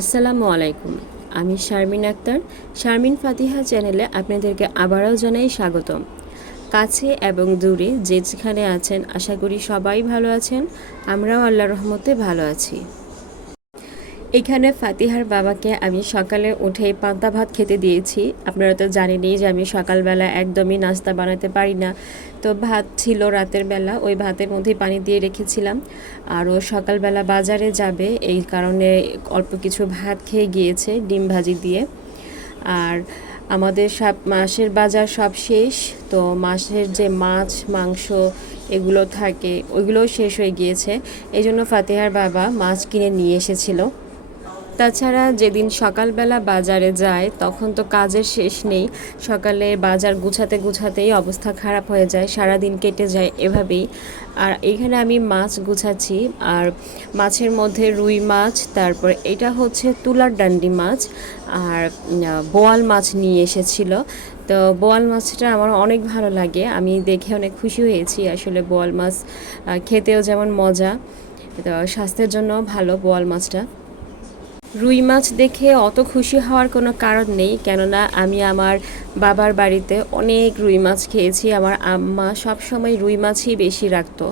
আসসালামু আলাইকুম, আমি শারমিন আক্তার। শারমিন ফাতিহা চ্যানেলে আপনাদেরকে আবারও জানাই স্বাগতম। কাছে এবং দূরে যে যেখানে আছেন, আশা করি সবাই ভালো আছেন। আমরাও আল্লাহ রহমতে ভালো আছি। এখানে ফাতিহার বাবাকে আমি সকালে উঠে পান্তা ভাত খেতে দিয়েছি। আপনারা তো জানেনই যে আমি সকালবেলা একদমই নাস্তা বানাতে পারি না। তো ভাত ছিল রাতের বেলা, ওই ভাতের মধ্যে পানি দিয়ে রেখেছিলাম। আর ও সকালবেলা বাজারে যাবে, এই কারণে অল্প কিছু ভাত খেয়ে গিয়েছে ডিম ভাজি দিয়ে। আর আমাদের সব মাসের বাজার সব শেষ, তো মাসের যে মাছ, মাংস এগুলো থাকে, ওইগুলোও শেষ হয়ে গিয়েছে। এই জন্য ফাতেহার বাবা মাছ কিনে নিয়ে এসেছিল। তাছাড়া যেদিন সকালবেলা বাজারে যায়, তখন তো কাজের শেষ নেই। সকালে বাজার গুছাতে গুছাতেই অবস্থা খারাপ হয়ে যায় সারা দিন কেটে যায় এভাবেই। আর এখানে আমি মাছ গুছাচ্ছি, আর মাছের মধ্যে রুই মাছ, তারপর এটা হচ্ছে তুলার ডান্ডি মাছ, আর বোয়াল মাছ নিয়ে এসেছিল। তো বোয়াল মাছটা আমার অনেক ভালো লাগে, আমি দেখে অনেক খুশি হয়েছি। আসলে বোয়াল মাছ খেতেও যেমন মজা, তো স্বাস্থ্যের জন্য ভালো বোয়াল মাছটা। রুই মাছ দেখে অত খুশি হওয়ার কোনো কারণ নেই, কেননা আমি আমার বাবার বাড়িতে অনেক রুই মাছ খেয়েছি। আমার আম্মা সব সময় রুই মাছই বেশি রাখতো।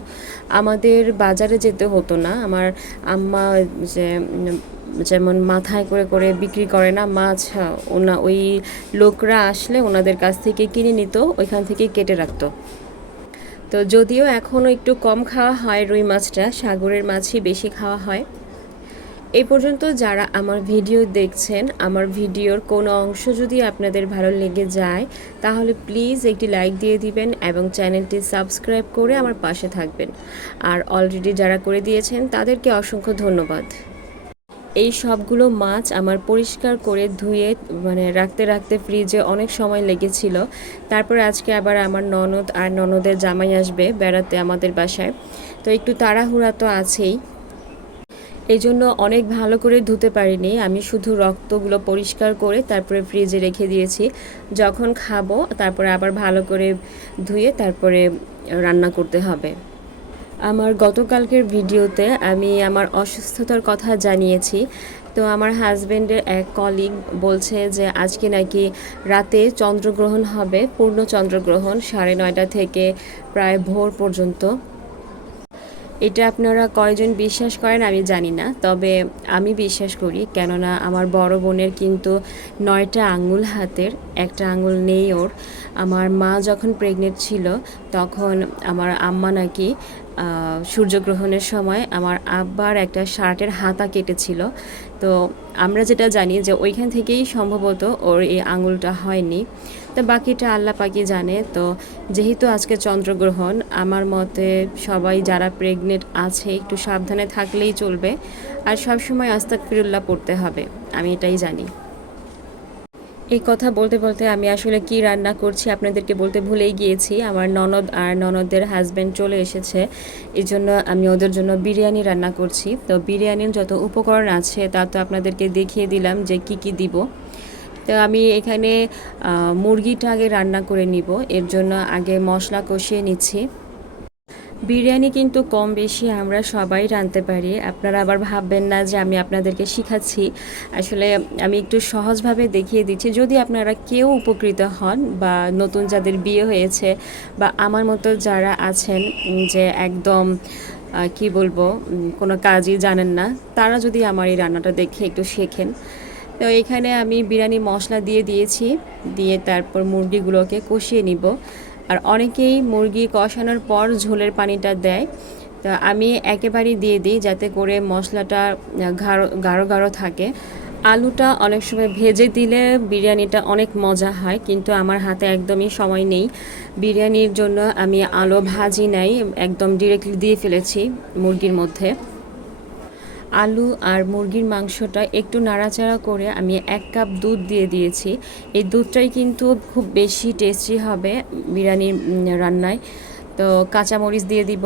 আমাদের বাজারে যেতে হতো না। আমার আম্মা যে, যেমন মাথায় করে করে বিক্রি করে না মাছ, ওনা, ওই লোকরা আসলে ওনাদের কাছ থেকে কিনে নিত, ওইখান থেকে কেটে রাখতো। তো যদিও এখনও একটু কম খাওয়া হয় রুই মাছটা, সাগরের মাছই বেশি খাওয়া হয়। এই পর্যন্ত যারা আমার ভিডিও দেখছেন, আমার ভিডিওর কোনো অংশ যদি আপনাদের ভালো লেগে যায়, তাহলে প্লিজ একটি লাইক দিয়ে দিবেন এবং চ্যানেলটি সাবস্ক্রাইব করে আমার পাশে থাকবেন। আর অলরেডি যারা করে দিয়েছেন, তাদেরকে অসংখ্য ধন্যবাদ। এই সবগুলো মাছ আমার পরিষ্কার করে ধুয়ে মানে রাখতে রাখতে ফ্রিজে অনেক সময় লেগেছিল। তারপর আজকে আবার আমার ননদ আর ননদের জামাই আসবে বেড়াতে আমাদের বাসায়। তো একটু তাড়াহুড়া তো আছেই। এই জন্য অনেক ভালো করে ধুতে পারিনি। আমি শুধু রক্তগুলো পরিষ্কার করে তারপরে ফ্রিজে রেখে দিয়েছি। যখন খাব, তারপরে আবার ভালো করে ধুয়ে তারপরে রান্না করতে হবে। আমার গতকালকের ভিডিওতে আমি আমার অসুস্থতার কথা জানিয়েছি। তো আমার হাজব্যান্ডের এক কলিগ বলছে যে, আজকে নাকি রাতে চন্দ্রগ্রহণ হবে, পূর্ণ চন্দ্রগ্রহণ, সাড়ে নয়টা থেকে প্রায় ভোর পর্যন্ত। এটা আপনারা কয়জন বিশ্বাস করেন আমি জানি না, তবে আমি বিশ্বাস করি কেননা আমার বড় বোনের কিন্তু নয়টা আঙুল হাতের, একটা আঙুল নেই ওর। আমার মা যখন প্রেগনেন্ট ছিল, তখন আমার আম্মা নাকি সূর্যগ্রহণের সময় আমার আব্বার একটা শার্টের হাতা কেটেছিল। তো আমরা যেটা জানি যে ওইখান থেকেই সম্ভবত ওর এই আঙুলটা হয়নি। তো বাকিটা আল্লাহ পাকি জানে। তো যেহেতু আজকে চন্দ্রগ্রহণ, আমার মতে সবাই যারা প্রেগনেন্ট আছে একটু সাবধানে থাকলেই চলবে। আর সবসময় আস্তাক ফিরুল্লাহ পড়তে হবে, আমি এটাই জানি। এই কথা বলতে বলতে আমি আসলে কি রান্না করছি আপনাদেরকে বলতে ভুলেই গিয়েছি। আমার ননদ আর ননদের হাজব্যান্ড চলে এসেছে। এই জন্য আমি ওদের জন্য বিরিয়ানি রান্না করছি। তো বিরিয়ানির যত উপকরণ আছে তা তো আপনাদেরকে দেখিয়ে দিলাম যে কি কি দিব। তো আমি এখানে মুরগিটা আগে রান্না করে নিব। এর জন্য আগে মশলা কষিয়ে নিচ্ছি। বিরিয়ানি কিন্তু কম বেশি আমরা সবাই রাঁধতে পারি। আপনারা আবার ভাববেন না যে আমি আপনাদেরকে শিখাচ্ছি। আসলে আমি একটু সহজভাবে দেখিয়ে দিচ্ছি। যদি আপনারা কেউ উপকৃত হন বা নতুন যাদের বিয়ে হয়েছে বা আমার মতো যারা আছেন যে একদম কি বলব কোনো কাজই জানেন না, তারা যদি আমার এই রান্নাটা দেখে একটু শেখেন। তো এখানে আমি বিরিয়ানি মশলা দিয়ে দিয়েছি। দিয়ে তারপর মুরগিগুলোকে কষিয়ে নিব। আর অনেকেই মুরগি কষানোর পর ঝোলের পানিটা দেয়। তো আমি একেবারেই দিয়ে দিই যাতে করে মশলাটা গাঢ় গাঢ় গাঢ় থাকে। আলুটা অনেক সময় ভেজে দিলে বিরিয়ানিটা অনেক মজা হয়, কিন্তু আমার হাতে একদমই সময় নেই। বিরিয়ানির জন্য আমি আলু ভাজি নাই, একদম ডিরেক্টলি দিয়ে ফেলেছি মুরগির মধ্যে। আলু আর মুরগির মাংসটা একটু নাড়াচাড়া করে আমি এক কাপ দুধ দিয়ে দিয়েছি। এই দুধটাই কিন্তু খুব বেশি টেস্টি হবে বিরিয়ানির রান্নায়। তো কাঁচামরিচ দিয়ে দিব।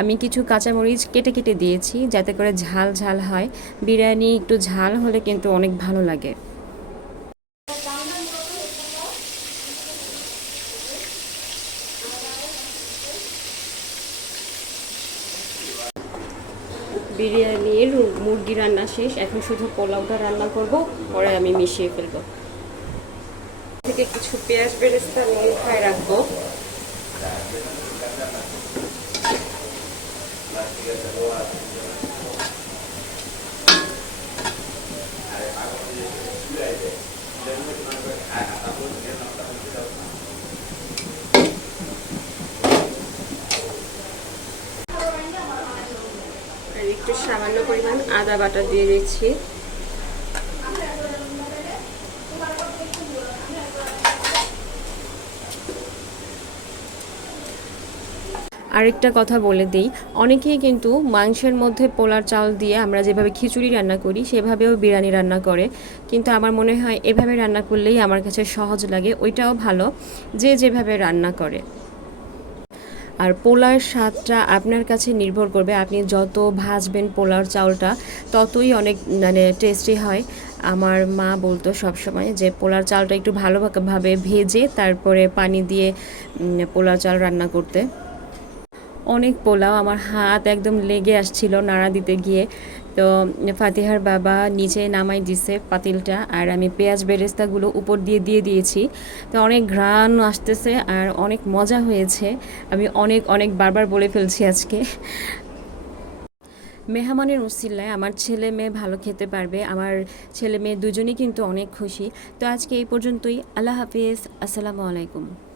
আমি কিছু কাঁচামরিচ কেটে কেটে দিয়েছি যাতে করে ঝাল ঝাল হয়। বিরিয়ানি একটু ঝাল হলে কিন্তু অনেক ভালো লাগে। বিরিয়ানির মুরগি রান্না শেষ। এখন শুধু পোলাওটা রান্না করব, পরে আমি মিশিয়ে ফেলব। থেকে কিছু পেঁয়াজ বেরেস্তা আমি খায় রাখব। সামান্য পরিমাণ আদা বাটা দিয়ে দিচ্ছি। আরেকটা কথা বলে দিই, অনেকেই কিন্তু মাংসের মধ্যে পোলার চাল দিয়ে আমরা যেভাবে খিচুড়ি রান্না করি, সেভাবেও বিরিয়ানি রান্না করে। কিন্তু আমার মনে হয় এভাবে রান্না করলেই আমার কাছে সহজ লাগে, ওইটাও ভালো, যে যেভাবে রান্না করে। আর পোলার স্বাদটা আপনার কাছে নির্ভর করবে। আপনি যত ভাজবেন পোলার চাউলটা, ততই অনেক মানে টেস্টি হয়। আমার মা বলতো সবসময় যে, পোলার চালটা একটু ভালোভাবে ভেজে তারপরে পানি দিয়ে পোলার চাল রান্না করতে। অনেক পোলাও, আমার হাত একদম লেগে আসছিল নাড়া দিতে গিয়ে। তো ফাতিহার বাবা নিচে নামাই দিছে পাতিলটা আর আমি পেঁয়াজ বেরেস্তাগুলো উপর দিয়ে দিয়ে দিয়েছি। তো অনেক ঘ্রাণ আসতেছে আর অনেক মজা হয়েছে। আমি অনেক অনেক বারবার বলে ফেলছি আজকে। মেহমানের উসিল্লায় আমার ছেলে মেয়ে ভালো খেতে পারবে, আমার ছেলে মেয়ে দুজনেই কিন্তু অনেক খুশি। তো আজকে এই পর্যন্তই, আল্লাহ হাফিজ, আসসালামু আলাইকুম।